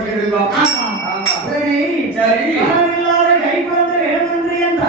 பட்டிருக்கோம் சரி சரி. இல்லாத என்று என்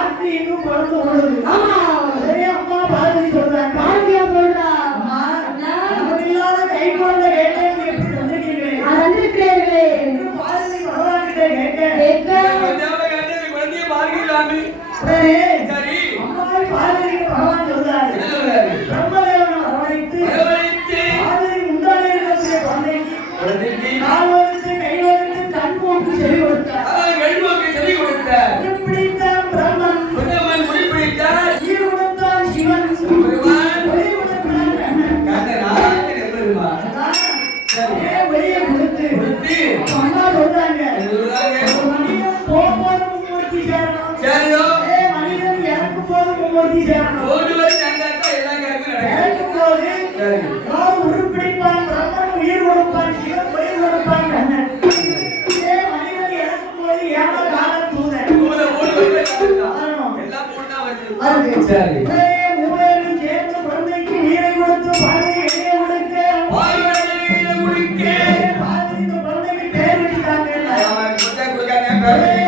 அங்கே எங்கும் பறந்து ஓடுது ஆமா. நிறைய அம்மா சரி. அம்மா பாரதி பகவான் சொல்றாரு? சேரணும் மனிதன் இறக்கும் போது ஒவ்வொரு சேரணும் ஓட்டு வரை நடந்தாக்கா எல்லா கிழமையும் நடக்கும். போது நான் உருப்பிடிப்பான் பிரம்மன் உயிர் கொடுப்பான் சிவன் உயிர் கொடுப்பான். கண்ணன் மனிதன் இறக்கும் போது ஏழோ காலம் தூதன். எல்லாம் போட்டா வருது. சரி. Amen.